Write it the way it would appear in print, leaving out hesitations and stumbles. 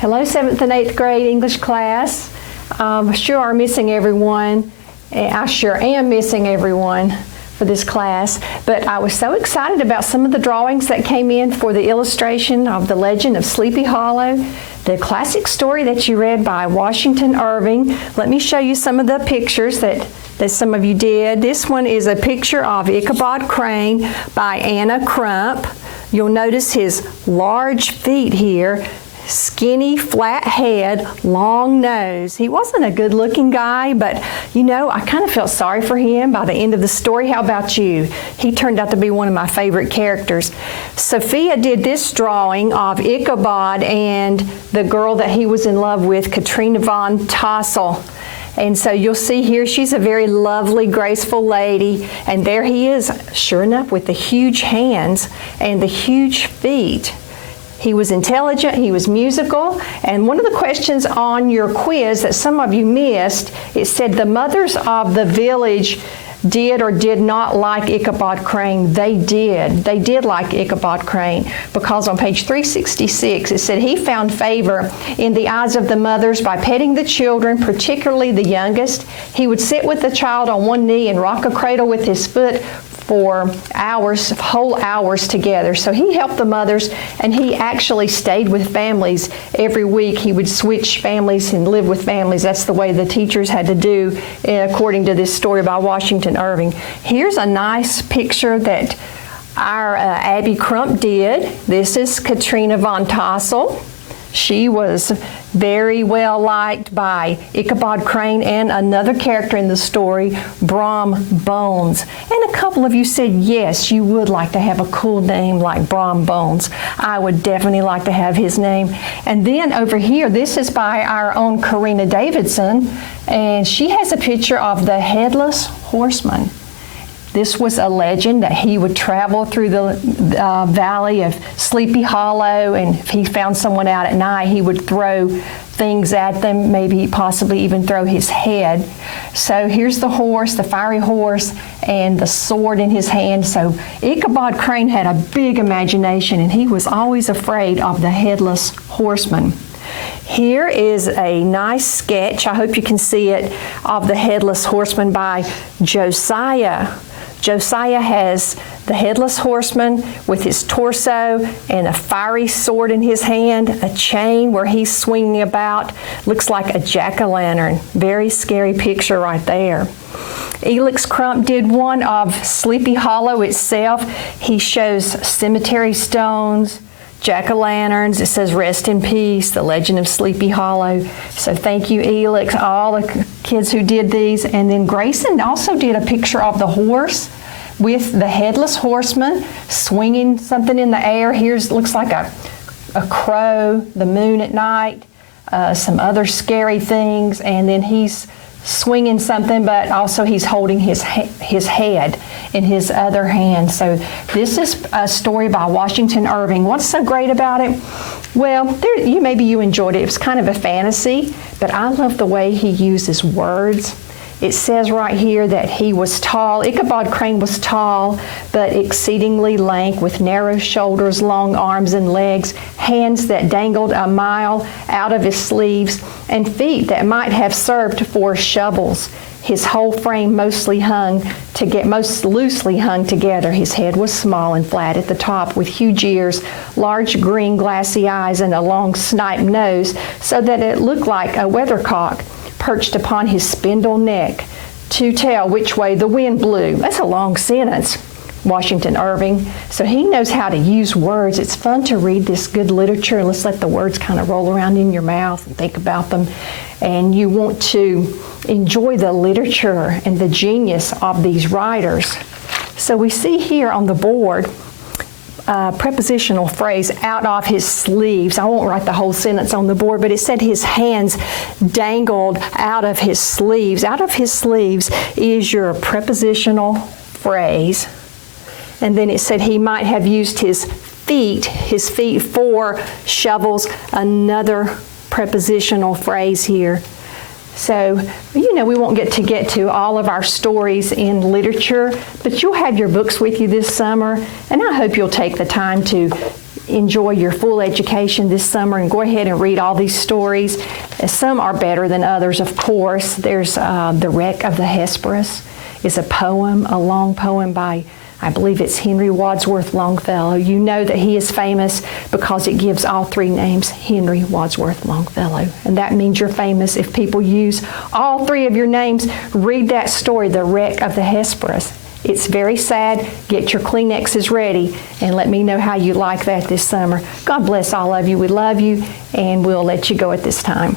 Hello, 7th and 8th grade English class. Sure are missing everyone. I sure am missing everyone for this class, but I was so excited about some of the drawings that came in for the illustration of the legend of Sleepy Hollow, the classic story that you read by Washington Irving. Let me show you some of the pictures that some of you did. This one is a picture of Ichabod Crane by Anna Crump. You'll notice his large feet here, skinny, flat head, long nose. He wasn't a good-looking guy, but you know, I kind of felt sorry for him by the end of the story. How about you? He turned out to be one of my favorite characters. Sophia did this drawing of Ichabod and the girl that he was in love with, Katrina von Tassel. And so you'll see here, she's a very lovely, graceful lady. And there he is, sure enough, with the huge hands and the huge feet. He was intelligent, he was musical, and one of the questions on your quiz that some of you missed, it said the mothers of the village did or did not like Ichabod Crane. They did. They did like Ichabod Crane, because on page 366 it said he found favor in the eyes of the mothers by petting the children, particularly the youngest. He would sit with the child on one knee and rock a cradle with his foot for hours, whole hours together. So he helped the mothers, and he actually stayed with families every week. He would switch families and live with families. That's the way the teachers had to do, according to this story by Washington Irving. Here's a nice picture that our Abby Crump did. This is Katrina von Tassel. She was very well liked by Ichabod Crane and another character in the story, Brom Bones. And a couple of you said, yes, you would like to have a cool name like Brom Bones. I would definitely like to have his name. And then over here, this is by our own Karina Davidson, and she has a picture of the Headless Horseman. This was a legend that he would travel through the valley of Sleepy Hollow, and if he found someone out at night, he would throw things at them, maybe possibly even throw his head. So here's the horse, the fiery horse, and the sword in his hand. So Ichabod Crane had a big imagination, and he was always afraid of the Headless Horseman. Here is a nice sketch, I hope you can see it, of the Headless Horseman by Josiah. Josiah has the Headless Horseman with his torso and a fiery sword in his hand, a chain where he's swinging about. Looks like a jack-o'-lantern. Very scary picture right there. Elix Crump did one of Sleepy Hollow itself. He shows cemetery stones, jack-o'-lanterns. It says rest in peace, the legend of Sleepy Hollow. So thank you, Elix, all the kids who did these. And then Grayson also did a picture of the horse with the Headless Horseman swinging something in the air. Here's, looks like a crow, the moon at night, some other scary things, and then he's swinging something, but also he's holding his head in his other hand. So this is a story by Washington Irving. What's so great about it? Well, maybe you enjoyed it. It was kind of a fantasy, but I love the way he uses words. It says right here that he was tall. Ichabod Crane was tall, but exceedingly lank, with narrow shoulders, long arms and legs, hands that dangled a mile out of his sleeves, and feet that might have served for shovels. His whole frame most loosely hung together. His head was small and flat at the top, with huge ears, large green glassy eyes, and a long snipe nose, so that it looked like a weathercock perched upon his spindle neck to tell which way the wind blew. That's a long sentence, Washington Irving. So he knows how to use words. It's fun to read this good literature, and let's let the words kind of roll around in your mouth and think about them. And you want to enjoy the literature and the genius of these writers. So we see here on the board prepositional phrase, out of his sleeves. I won't write the whole sentence on the board, but it said his hands dangled out of his sleeves. Out of his sleeves is your prepositional phrase. And then it said he might have used his feet for shovels, another prepositional phrase here. So, you know, we won't get to all of our stories in literature, but you'll have your books with you this summer, and I hope you'll take the time to enjoy your full education this summer and go ahead and read all these stories. Some are better than others, of course. There's The Wreck of the Hesperus is a poem, a long poem by, I believe it's Henry Wadsworth Longfellow. You know that he is famous because it gives all three names, Henry Wadsworth Longfellow. And that means you're famous if people use all three of your names. Read that story, The Wreck of the Hesperus. It's very sad. Get your Kleenexes ready and let me know how you like that this summer. God bless all of you. We love you, and we'll let you go at this time.